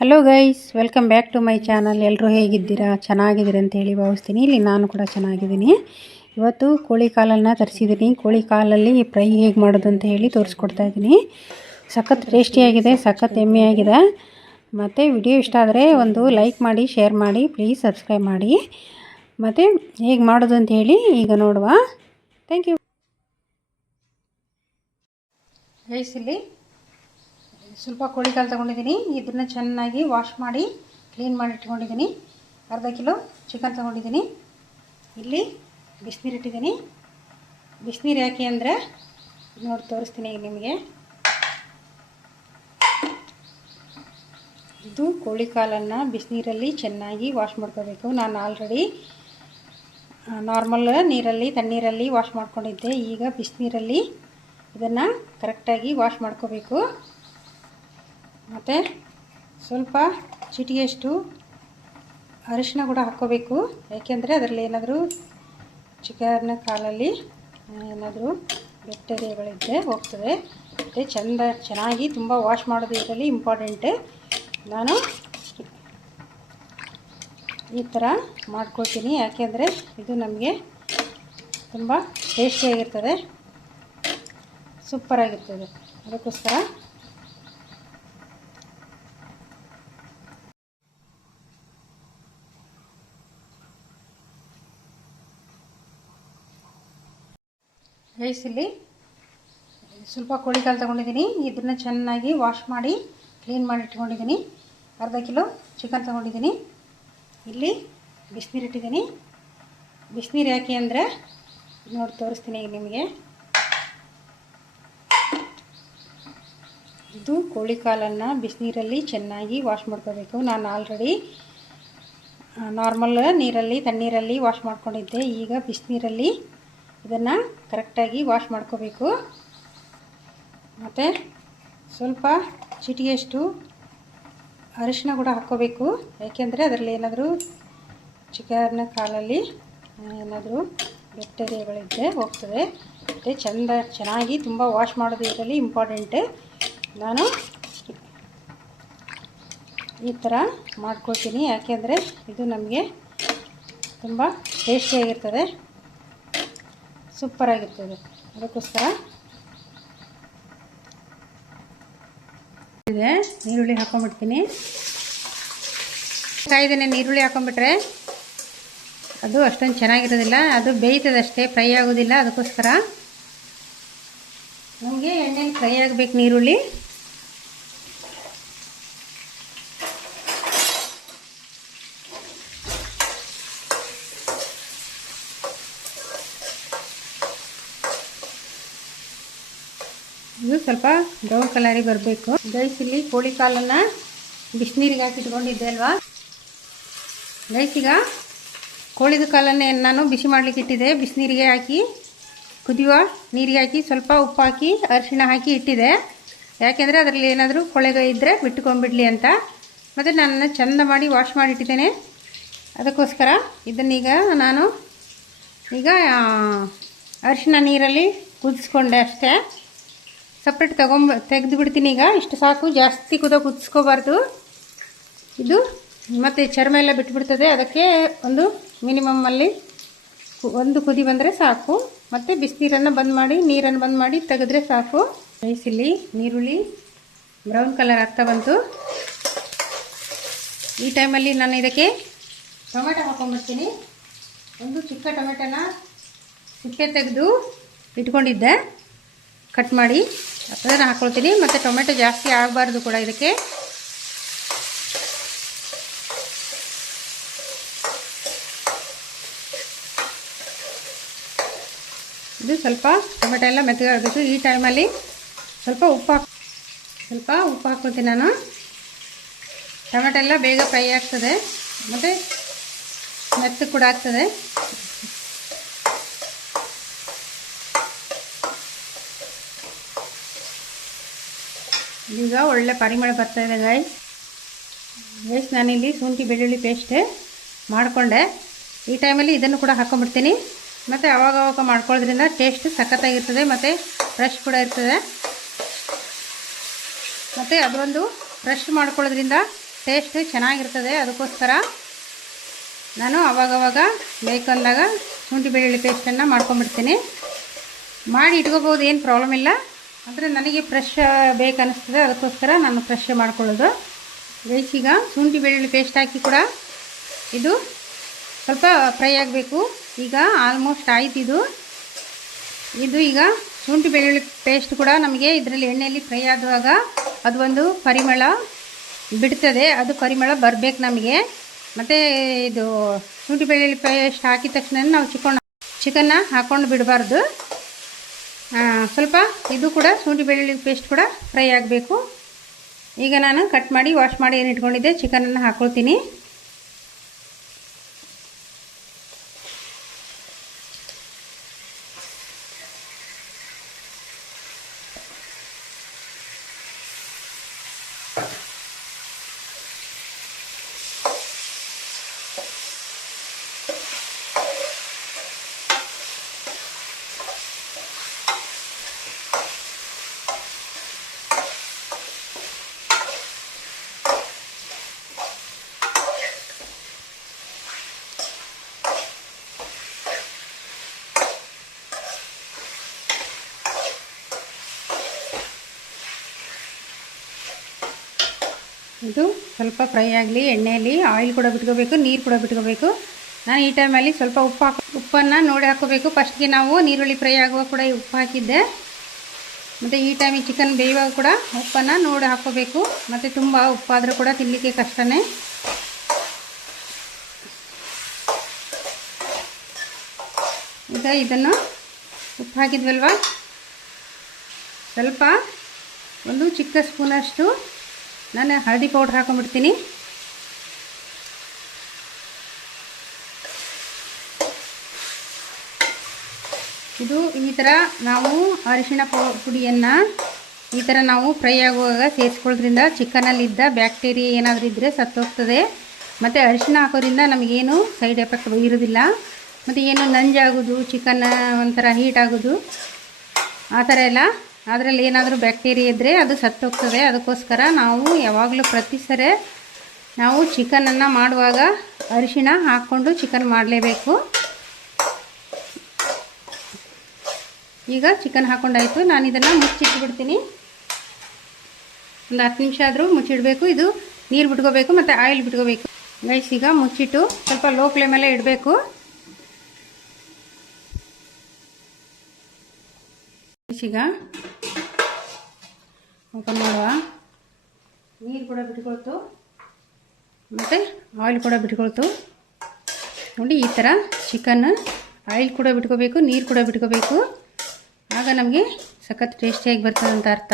Hello guys, welcome back to my channel. ಎಲ್ಲರೂ ಹೇಗಿದ್ದೀರಾ? ಚೆನ್ನಾಗಿದ್ದೀರಿ ಅಂತ ಹೇಳಿ ಭಾವಿಸ್ತೀನಿ. ಇಲ್ಲಿ ನಾನು ಕೂಡ ಚೆನ್ನಾಗಿದ್ದೀನಿ. ಇವತ್ತು ಕೋಳಿ ಕಾಲನ್ನು ತರಿಸಿದ್ದೀನಿ. ಕೋಳಿ ಕಾಲಲ್ಲಿ ಫ್ರೈ ಹೇಗೆ ಮಾಡೋದು ಅಂತ ಹೇಳಿ ತೋರಿಸ್ಕೊಡ್ತಾ ಇದ್ದೀನಿ. ಸಖತ್ ಟೇಸ್ಟಿಯಾಗಿದೆ, ಸಖತ್ ಎಮ್ಮೆಯಾಗಿದೆ. ಮತ್ತು ವಿಡಿಯೋ ಇಷ್ಟ ಆದರೆ ಒಂದು ಲೈಕ್ ಮಾಡಿ, ಶೇರ್ ಮಾಡಿ, ಪ್ಲೀಸ್ ಸಬ್ಸ್ಕ್ರೈಬ್ ಮಾಡಿ. ಮತ್ತು ಹೇಗೆ ಮಾಡೋದು ಅಂತ ಹೇಳಿ ಈಗ ನೋಡುವ. Thank you guys. ಇಲ್ಲಿ ಸ್ವಲ್ಪ ಕೋಳಿ ಕಾಲು ತೊಗೊಂಡಿದ್ದೀನಿ. ಇದನ್ನು ಚೆನ್ನಾಗಿ ವಾಶ್ ಮಾಡಿ ಕ್ಲೀನ್ ಮಾಡಿ ಇಟ್ಕೊಂಡಿದ್ದೀನಿ. ಅರ್ಧ ಕಿಲೋ ಚಿಕನ್ ತೊಗೊಂಡಿದ್ದೀನಿ. ಇಲ್ಲಿ ಬಿಸಿನೀರು ಇಟ್ಟಿದ್ದೀನಿ. ಬಿಸಿನೀರು ಯಾಕೆ ಅಂದರೆ ನೋಡಿ ತೋರಿಸ್ತೀನಿ ಈಗ ನಿಮಗೆ. ಇದು ಕೋಳಿ ಕಾಲನ್ನು ಬಿಸಿನೀರಲ್ಲಿ ಚೆನ್ನಾಗಿ ವಾಶ್ ಮಾಡ್ಕೋಬೇಕು. ನಾನು ಆಲ್ರೆಡಿ ನಾರ್ಮಲ್ ನೀರಲ್ಲಿ, ತಣ್ಣೀರಲ್ಲಿ ವಾಶ್ ಮಾಡ್ಕೊಂಡಿದ್ದೆ. ಈಗ ಬಿಸಿನೀರಲ್ಲಿ ಇದನ್ನು ಕರೆಕ್ಟಾಗಿ ವಾಶ್ ಮಾಡ್ಕೋಬೇಕು. ಮತ್ತು ಸ್ವಲ್ಪ ಚಿಟಿಗೆಯಷ್ಟು ಅರಿಶಿನ ಕೂಡ ಹಾಕ್ಕೋಬೇಕು. ಯಾಕೆಂದರೆ ಅದರಲ್ಲಿ ಏನಾದರೂ ಚಿಕನ್ ಕಾಲಲ್ಲಿ ಏನಾದರೂ ಬ್ಯಾಕ್ಟೀರಿಯಾಗಳಿದ್ದರೆ ಹೋಗ್ತದೆ. ಮತ್ತು ಚೆನ್ನಾಗಿ ತುಂಬ ವಾಶ್ ಮಾಡೋದು ಇದರಲ್ಲಿ ಇಂಪಾರ್ಟೆಂಟ್. ನಾನು ಈ ಥರ ಮಾಡ್ಕೊಳ್ತೀನಿ. ಯಾಕೆಂದರೆ ಇದು ನಮಗೆ ತುಂಬ ಟೇಸ್ಟಿಯಾಗಿರ್ತದೆ, ಸೂಪರಾಗಿರ್ತದೆ. ಅದಕ್ಕೋಸ್ಕರ ಗೈಸ್, ಇಲ್ಲಿ ಸ್ವಲ್ಪ ಕೋಳಿ ಕಾಲು ತೊಗೊಂಡಿದ್ದೀನಿ. ಇದನ್ನು ಚೆನ್ನಾಗಿ ವಾಶ್ ಮಾಡಿ ಕ್ಲೀನ್ ಮಾಡಿ ಇಟ್ಕೊಂಡಿದ್ದೀನಿ. ಅರ್ಧ ಕಿಲೋ ಚಿಕನ್ ತೊಗೊಂಡಿದ್ದೀನಿ. ಇಲ್ಲಿ ಬಿಸಿನೀರು ಇಟ್ಟಿದ್ದೀನಿ. ಬಿಸಿನೀರು ಯಾಕೆ ಅಂದರೆ ನೋಡಿ ತೋರಿಸ್ತೀನಿ ಈಗ ನಿಮಗೆ. ಇದು ಕೋಳಿ ಕಾಲನ್ನು ಬಿಸಿನೀರಲ್ಲಿ ಚೆನ್ನಾಗಿ ವಾಶ್ ಮಾಡ್ಕೋಬೇಕು. ನಾನು ಆಲ್ರೆಡಿ ನಾರ್ಮಲ್ ನೀರಲ್ಲಿ, ತಣ್ಣೀರಲ್ಲಿ ವಾಶ್ ಮಾಡ್ಕೊಂಡಿದ್ದೆ. ಈಗ ಬಿಸಿನೀರಲ್ಲಿ ಇದನ್ನು ಕರೆಕ್ಟಾಗಿ ವಾಶ್ ಮಾಡ್ಕೋಬೇಕು. ಮತ್ತು ಸ್ವಲ್ಪ ಚಿಟಿಗೆಯಷ್ಟು ಅರಿಶಿನ ಕೂಡ ಹಾಕ್ಕೋಬೇಕು. ಯಾಕೆಂದರೆ ಅದರಲ್ಲಿ ಏನಾದರೂ ಚಿಕನ್ ಕಾಲಲ್ಲಿ ಏನಾದರೂ ಬ್ಯಾಕ್ಟೀರಿಯಾಗಳಿದ್ದರೆ ಹೋಗ್ತದೆ. ಮತ್ತು ಚೆನ್ನಾಗಿ ತುಂಬ ವಾಶ್ ಮಾಡೋದು ಇದರಲ್ಲಿ ಇಂಪಾರ್ಟೆಂಟ್. ನಾನು ಈ ಥರ ಮಾಡ್ಕೊಳ್ತೀನಿ. ಯಾಕೆಂದರೆ ಇದು ನಮಗೆ ತುಂಬ ಟೇಸ್ಟಿಯಾಗಿರ್ತದೆ, ಸೂಪರಾಗಿರ್ತದೆ. ಅದಕ್ಕೋಸ್ಕರ ಇದೆ ಈರುಳ್ಳಿ ಹಾಕೊಂಡ್ಬಿಡ್ತೀನಿ. ಕಾಯ್ದೇನೆ ಈರುಳ್ಳಿ ಹಾಕೊಂಡ್ಬಿಟ್ರೆ ಅದು ಅಷ್ಟೊಂದು ಚೆನ್ನಾಗಿರೋದಿಲ್ಲ. ಅದು ಬೇಯ್ತದೆ ಅಷ್ಟೇ, ಫ್ರೈ ಆಗೋದಿಲ್ಲ. ಅದಕ್ಕೋಸ್ಕರ ನಮಗೆ ಎಣ್ಣೆಲಿ ಫ್ರೈ ಆಗಬೇಕು ಈರುಳ್ಳಿ. ಇದು ಸ್ವಲ್ಪ ಬ್ರೌನ್ ಕಲರಿಗೆ ಬರಬೇಕು. ಗೈಸ್, ಇಲ್ಲಿ ಕೋಳಿ ಕಾಲನ್ನು ಬಿಸಿನೀರಿಗೆ ಹಾಕಿ ಇಟ್ಕೊಂಡಿದ್ದೆ ಅಲ್ವಾ ಗೈಸ್. ಈಗ ಕೋಳಿದ ಕಾಲನ್ನೇ ನಾನು ಬಿಸಿ ಮಾಡಲಿಕ್ಕೆ ಇಟ್ಟಿದ್ದೆ. ಬಿಸಿನೀರಿಗೆ ಹಾಕಿ ಕುದಿಯುವ ನೀರಿಗೆ ಹಾಕಿ ಸ್ವಲ್ಪ ಉಪ್ಪು ಹಾಕಿ ಅರಿಶಿಣ ಹಾಕಿ ಇಟ್ಟಿದ್ದೆ. ಯಾಕೆಂದರೆ ಅದರಲ್ಲಿ ಏನಾದರೂ ಕೊಳೆಗ ಇದ್ದರೆ ಬಿಟ್ಟುಕೊಂಡ್ಬಿಡಲಿ ಅಂತ. ಮತ್ತು ನಾನು ಚೆಂದ ಮಾಡಿ ವಾಶ್ ಮಾಡಿ ಇಟ್ಟಿದ್ದೇನೆ. ಅದಕ್ಕೋಸ್ಕರ ಇದನ್ನೀಗ ನಾನು ಅರಿಶಿಣ ನೀರಲ್ಲಿ ಕುದಿಸ್ಕೊಂಡೆ ಅಷ್ಟೇ. ಸಪ್ರೇಟ್ ತೆಗೆದು ಬಿಡ್ತೀನಿ. ಈಗ ಇಷ್ಟು ಸಾಕು, ಜಾಸ್ತಿ ಕುದಿಸ್ಕೋಬಾರ್ದು. ಇದು ಮತ್ತು ಚರ್ಮ ಎಲ್ಲ ಬಿಟ್ಟುಬಿಡ್ತದೆ. ಅದಕ್ಕೆ ಒಂದು ಮಿನಿಮಮ್ಮಲ್ಲಿ ಒಂದು ಕುದಿ ಬಂದರೆ ಸಾಕು. ಮತ್ತು ಬಿಸಿನೀರನ್ನು ಬಂದ್ ಮಾಡಿ, ನೀರನ್ನು ಬಂದ್ ಮಾಡಿ ತೆಗೆದ್ರೆ ಸಾಕು. ರೈಸ್ ಇಲ್ಲಿ ನೀರುಳ್ಳಿ ಬ್ರೌನ್ ಕಲರ್ ಆಗ್ತಾ ಬಂತು. ಈ ಟೈಮಲ್ಲಿ ನಾನು ಇದಕ್ಕೆ ಟೊಮೆಟೊ ಹಾಕೊಂಡ್ಬಿಡ್ತೀನಿ. ಒಂದು ಚಿಕ್ಕ ಟೊಮೆಟೊನ ಸಿಪ್ಪೆ ತೆಗೆದು ಇಟ್ಕೊಂಡಿದ್ದೆ, ಕಟ್ ಮಾಡಿ ಅದನ್ನು ಹಾಕ್ಕೊಳ್ತೀನಿ. ಮತ್ತು ಟೊಮೆಟೊ ಜಾಸ್ತಿ ಆಗಬಾರ್ದು ಕೂಡ ಇದಕ್ಕೆ. ಇದು ಸ್ವಲ್ಪ ಟೊಮೆಟೊ ಎಲ್ಲ ಮೆತ್ತಗಾಗಬೇಕು. ಈ ಟೈಮಲ್ಲಿ ಸ್ವಲ್ಪ ಉಪ್ಪು ಹಾಕ್ಕೊಳ್ತೀನಿ ನಾನು. ಟೊಮೆಟೊ ಎಲ್ಲ ಬೇಗ ಫ್ರೈ ಆಗ್ತದೆ ಮತ್ತು ಮೆತ್ತಗೆ ಕೂಡ ಆಗ್ತದೆ. ಈಗ ಒಳ್ಳೆ ಪರಿಮಳ ಬರ್ತಾಯಿದೆ ಗೈಸ್. ನಾನಿಲ್ಲಿ ಶುಂಠಿ ಬೆಳ್ಳುಳ್ಳಿ ಪೇಸ್ಟ್ ಮಾಡಿಕೊಂಡೆ. ಈ ಟೈಮಲ್ಲಿ ಇದನ್ನು ಕೂಡ ಹಾಕ್ಕೊಂಡ್ಬಿಡ್ತೀನಿ. ಮತ್ತು ಅವಾಗ ಮಾಡ್ಕೊಳ್ಳೋದ್ರಿಂದ ಟೇಸ್ಟ್ ಸಖತ್ತಾಗಿರ್ತದೆ ಮತ್ತು ಫ್ರೆಶ್ ಕೂಡ ಇರ್ತದೆ. ಮತ್ತು ಅದೊಂದು ಬ್ರಷ್ ಮಾಡ್ಕೊಳ್ಳೋದ್ರಿಂದ ಟೇಸ್ಟ್ ಚೆನ್ನಾಗಿರ್ತದೆ. ಅದಕ್ಕೋಸ್ಕರ ನಾನು ಅವಾಗವಾಗ ಬೇಕಂದಾಗ ಶುಂಠಿ ಬೆಳ್ಳುಳ್ಳಿ ಪೇಸ್ಟನ್ನು ಮಾಡ್ಕೊಂಬಿಡ್ತೀನಿ. ಮಾಡಿ ಇಟ್ಕೋಬೋದು, ಏನು ಪ್ರಾಬ್ಲಮ್ ಇಲ್ಲ. ಅಂದರೆ ನನಗೆ ಫ್ರೆಶ್ ಬೇಕನ್ನಿಸ್ತದೆ, ಅದಕ್ಕೋಸ್ಕರ ನಾನು ಫ್ರೆಶ್ ಮಾಡ್ಕೊಳ್ಳೋದು. ಗೈಸ್, ಈಗ ಶುಂಠಿ ಬೆಳ್ಳುಳ್ಳಿ ಪೇಸ್ಟ್ ಹಾಕಿ ಕೂಡ ಇದು ಸ್ವಲ್ಪ ಫ್ರೈ ಆಗಬೇಕು. ಈಗ ಆಲ್ಮೋಸ್ಟ್ ಆಯ್ತು. ಇದು ಈಗ ಶುಂಠಿ ಬೆಳ್ಳುಳ್ಳಿ ಪೇಸ್ಟ್ ಕೂಡ ನಮಗೆ ಇದರಲ್ಲಿ ಎಣ್ಣೆಯಲ್ಲಿ ಫ್ರೈ ಆಗುವಾಗ ಅದು ಒಂದು ಪರಿಮಳ ಬಿಡ್ತದೆ. ಅದು ಪರಿಮಳ ಬರಬೇಕು ನಮಗೆ. ಮತ್ತು ಇದು ಶುಂಠಿ ಬೆಳ್ಳುಳ್ಳಿ ಪೇಸ್ಟ್ ಹಾಕಿದ ತಕ್ಷಣ ನಾವು ಚಿಕನ್ನ ಹಾಕ್ಕೊಂಡು ಬಿಡಬಾರ್ದು. ಸ್ವಲ್ಪ ಇದು ಕೂಡ ಶುಂಠಿ ಬೆಳ್ಳುಳ್ಳಿ ಪೇಸ್ಟ್ ಕೂಡ ಫ್ರೈ ಆಗಬೇಕು. ಈಗ ನಾನು ಕಟ್ ಮಾಡಿ ವಾಶ್ ಮಾಡಿ ಏನು ಇಟ್ಕೊಂಡಿದ್ದೆ ಚಿಕನನ್ನು ಹಾಕ್ಕೊಳ್ತೀನಿ. ಇದು ಸ್ವಲ್ಪ ಫ್ರೈ ಆಗಲಿ. ಎಣ್ಣೆಯಲ್ಲಿ ಆಯಿಲ್ ಕೂಡ ಬಿಟ್ಕೋಬೇಕು, ನೀರು ಕೂಡ ಬಿಟ್ಕೋಬೇಕು. ನಾನು ಈ ಟೈಮಲ್ಲಿ ಸ್ವಲ್ಪ ಉಪ್ಪನ್ನು ನೋಡಿ ಹಾಕ್ಕೋಬೇಕು. ಫಸ್ಟ್ಗೆ ನಾವು ನೀರುಳ್ಳಿ ಫ್ರೈ ಆಗುವಾಗ ಕೂಡ ಉಪ್ಪು ಹಾಕಿದ್ದೆ. ಮತ್ತು ಈ ಟೈಮಿಗೆ ಚಿಕನ್ ಬೇಯುವಾಗ ಕೂಡ ಉಪ್ಪನ್ನು ನೋಡಿ ಹಾಕ್ಕೋಬೇಕು. ಮತ್ತು ತುಂಬ ಉಪ್ಪಾದರೂ ಕೂಡ ತಿನ್ನಲಿಕ್ಕೆ ಕಷ್ಟನೇ. ಈಗ ಇದನ್ನು ಉಪ್ಪು ಹಾಕಿದ್ವಲ್ವ, ಸ್ವಲ್ಪ ಒಂದು ಚಿಕ್ಕ ಸ್ಪೂನಷ್ಟು ನಾನು ಹಳದಿ ಪೌಡ್ರ್ ಹಾಕೊಂಡ್ಬಿಡ್ತೀನಿ. ಇದು ಈ ಥರ ನಾವು ಅರಿಶಿಣ ಪುಡಿಯನ್ನು ಈ ಥರ ನಾವು ಫ್ರೈ ಆಗುವಾಗ ಸೇರಿಸ್ಕೊಳ್ಳೋದ್ರಿಂದ ಚಿಕನಲ್ಲಿದ್ದ ಬ್ಯಾಕ್ಟೀರಿಯಾ ಏನಾದರೂ ಇದ್ದರೆ ಸತ್ತೋಗ್ತದೆ. ಮತ್ತು ಅರಿಶಿಣ ಹಾಕೋದ್ರಿಂದ ನಮಗೇನು ಸೈಡ್ ಎಫೆಕ್ಟ್ ಇರೋದಿಲ್ಲ. ಮತ್ತು ಏನು ನಂಜಾಗೋದು, ಚಿಕನ್ ಒಂಥರ ಹೀಟ್ ಆಗೋದು ಆ ಥರ ಎಲ್ಲ ಅದರಲ್ಲಿ ಏನಾದರೂ ಬ್ಯಾಕ್ಟೀರಿಯಾ ಇದ್ದರೆ ಅದು ಸತ್ತೋಗ್ತದೆ. ಅದಕ್ಕೋಸ್ಕರ ನಾವು ಯಾವಾಗಲೂ ಪ್ರತಿ ಸರಿ ನಾವು ಚಿಕನನ್ನು ಮಾಡುವಾಗ ಅರಿಶಿಣ ಹಾಕ್ಕೊಂಡು ಚಿಕನ್ ಮಾಡಲೇಬೇಕು. ಈಗ ಚಿಕನ್ ಹಾಕ್ಕೊಂಡಾಯಿತು. ನಾನು ಇದನ್ನು ಮುಚ್ಚಿಟ್ಬಿಡ್ತೀನಿ. ಒಂದು 10 ನಿಮಿಷ ಆದರೂ ಮುಚ್ಚಿಡಬೇಕು. ಇದು ನೀರು ಬಿಟ್ಕೋಬೇಕು ಮತ್ತು ಆಯಿಲ್ ಬಿಟ್ಕೋಬೇಕು. ಗೈಸ್, ಈಗ ಮುಚ್ಚಿಟ್ಟು ಸ್ವಲ್ಪ ಲೋ ಫ್ಲೇಮಲ್ಲೇ ಇಡಬೇಕು. ಈಗ ಓಪನ್ ಮಾಡುವ. ನೀರು ಕೂಡ ಬಿಟ್ಕೊಳ್ತು ಮತ್ತು ಆಯಿಲ್ ಕೂಡ ಬಿಟ್ಕೊಳ್ತು. ನೋಡಿ, ಈ ಥರ ಚಿಕನ್ ಆಯಿಲ್ ಕೂಡ ಬಿಟ್ಕೋಬೇಕು, ನೀರು ಕೂಡ ಬಿಟ್ಕೋಬೇಕು. ಆಗ ನಮಗೆ ಸಖತ್ ಟೇಸ್ಟಿಯಾಗಿ ಬರ್ತದೆ ಅಂತ ಅರ್ಥ.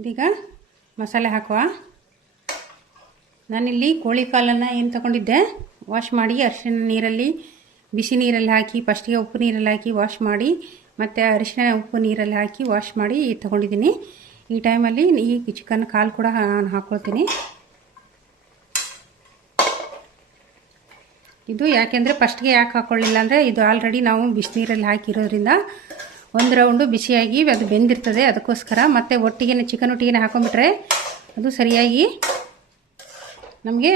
ಇದೀಗ ಮಸಾಲೆ ಹಾಕುವ. ನಾನಿಲ್ಲಿ ಕೋಳಿ ಕಾಲನ್ನು ಏನು ತಗೊಂಡಿದ್ದೆ ವಾಶ್ ಮಾಡಿ ಅರಿಶಿಣ ನೀರಲ್ಲಿ ಬಿಸಿ ನೀರಲ್ಲಿ ಹಾಕಿ ಫಸ್ಟಿಗೆ ಉಪ್ಪು ನೀರಲ್ಲಿ ಹಾಕಿ ವಾಶ್ ಮಾಡಿ ಮತ್ತು ಅರಿಶಿಣ ಉಪ್ಪು ನೀರಲ್ಲಿ ಹಾಕಿ ವಾಶ್ ಮಾಡಿ ತೊಗೊಂಡಿದ್ದೀನಿ. ಈ ಟೈಮಲ್ಲಿ ಈ ಚಿಕನ್ ಕಾಲು ಕೂಡ ನಾನು ಹಾಕ್ಕೊಳ್ತೀನಿ. ಇದು ಯಾಕೆಂದರೆ ಫಸ್ಟ್ಗೆ ಯಾಕೆ ಹಾಕ್ಕೊಳ್ಳಿಲ್ಲ ಅಂದರೆ ಇದು ಆಲ್ರೆಡಿ ನಾವು ಬಿಸಿನೀರಲ್ಲಿ ಹಾಕಿರೋದ್ರಿಂದ ಒಂದು ರೌಂಡು ಬಿಸಿಯಾಗಿ ಅದು ಬೆಂದಿರ್ತದೆ. ಅದಕ್ಕೋಸ್ಕರ ಮತ್ತು ಒಟ್ಟಿಗೆ ಚಿಕನ್ ಒಟ್ಟಿಗೆ ಹಾಕೊಂಡ್ಬಿಟ್ರೆ ಅದು ಸರಿಯಾಗಿ ನಮಗೆ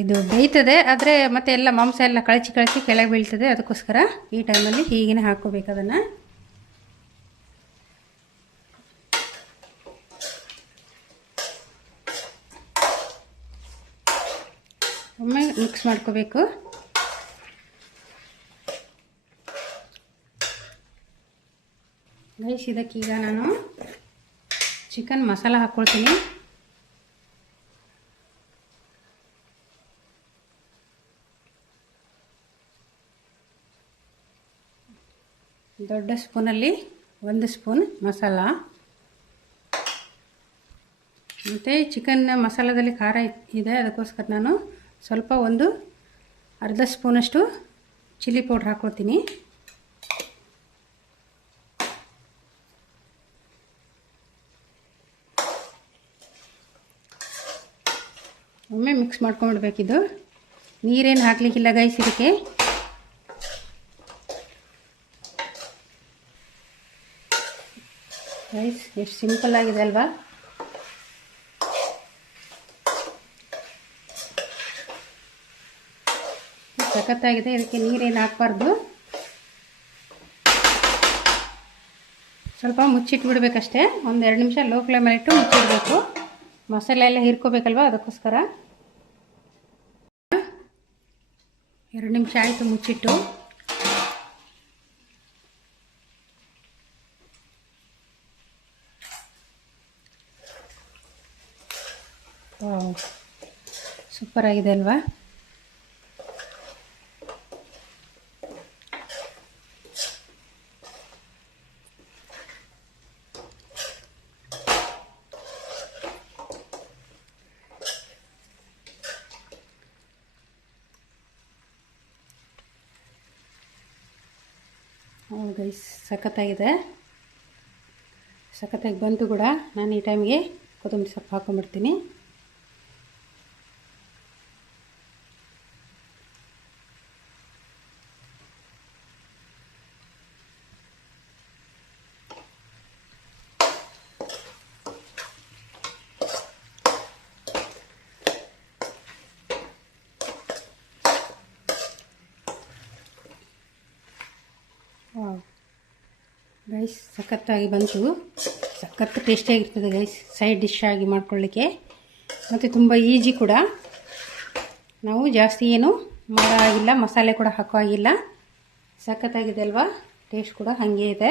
ಇದು ಬೇಯ್ತದೆ. ಆದರೆ ಮತ್ತೆ ಎಲ್ಲ ಮಾಂಸ ಎಲ್ಲ ಕಳಚಿ ಕೆಳಗೆ ಬೀಳ್ತದೆ. ಅದಕ್ಕೋಸ್ಕರ ಈ ಟೈಮಲ್ಲಿ ಹೀಗೆ ಹಾಕ್ಕೋಬೇಕು. ಅದನ್ನು ಒಮ್ಮೆ ಮಿಕ್ಸ್ ಮಾಡ್ಕೋಬೇಕು. ಗೈಸ್, ಇದಕ್ಕೀಗ ನಾನು ಚಿಕನ್ ಮಸಾಲ ಹಾಕ್ಕೊಳ್ತೀನಿ. ದೊಡ್ಡ ಸ್ಪೂನಲ್ಲಿ 1 ಸ್ಪೂನ್ ಮಸಾಲ. ಮತ್ತು ಚಿಕನ್ ಮಸಾಲದಲ್ಲಿ ಖಾರ ಇದೆ, ಅದಕ್ಕೋಸ್ಕರ ನಾನು ಸ್ವಲ್ಪ ಒಂದು ಅರ್ಧ ಸ್ಪೂನಷ್ಟು ಚಿಲ್ಲಿ ಪೌಡ್ರ್ ಹಾಕ್ಕೊಳ್ತೀನಿ. ಒಮ್ಮೆ ಮಿಕ್ಸ್ ಮಾಡ್ಕೊಂಡ್ಬಿಡ್ಬೇಕಿದು. ನೀರೇನು ಹಾಕಲಿಕ್ಕಿಲ್ಲ ಗೈಸ್ ಇದಕ್ಕೆ. ರೈಸ್ ಎಷ್ಟು ಸಿಂಪಲ್ ಆಗಿದೆ ಅಲ್ವಾ? ಸಖತ್ತಾಗಿದೆ. ಇದಕ್ಕೆ ನೀರೇನು ಹಾಕಬಾರ್ದು. ಸ್ವಲ್ಪ ಮುಚ್ಚಿಟ್ಬಿಡ್ಬೇಕಷ್ಟೇ. ಒಂದು 2 ನಿಮಿಷ ಲೋ ಫ್ಲೇಮಲ್ಲಿ ಇಟ್ಟು ಮುಚ್ಚಿಡಬೇಕು. ಮಸಾಲೆ ಎಲ್ಲ ಹೀರ್ಕೋಬೇಕಲ್ವ, ಅದಕ್ಕೋಸ್ಕರ. 2 ನಿಮಿಷ ಆಯಿತು ಮುಚ್ಚಿಟ್ಟು. ಸೂಪರ್ ಆಗಿದೆ ಅಲ್ವಾ? ಗೈಸ್, ಸಖತ್ತಾಗಿದೆ. ಸಖತ್ತಾಗಿ ಬಂತು ಕೂಡ. ನಾನು ಈ ಟೈಮ್ಗೆ ಕೊತ್ತಂಬರಿ ಸೊಪ್ಪು ಹಾಕೊಂಡ್ಬಿಡ್ತೀನಿ. ಗೈಸ್, ಸಖತ್ತಾಗಿ ಬಂತು. ಸಖತ್ತು ಟೇಸ್ಟಿಯಾಗಿರ್ತದೆ ಗೈಸ್. ಸೈಡ್ ಡಿಶ್ ಆಗಿ ಮಾಡ್ಕೊಳ್ಳಿಕ್ಕೆ ಮತ್ತು ತುಂಬ ಈಜಿ ಕೂಡ. ನಾವು ಜಾಸ್ತಿ ಏನು ಮಾಡೋ ಆಗಿಲ್ಲ, ಮಸಾಲೆ ಕೂಡ ಹಾಕೋ ಆಗಿಲ್ಲ. ಸಖತ್ತಾಗಿದೆ ಅಲ್ವಾ? ಟೇಸ್ಟ್ ಕೂಡ ಹಾಗೆ ಇದೆ.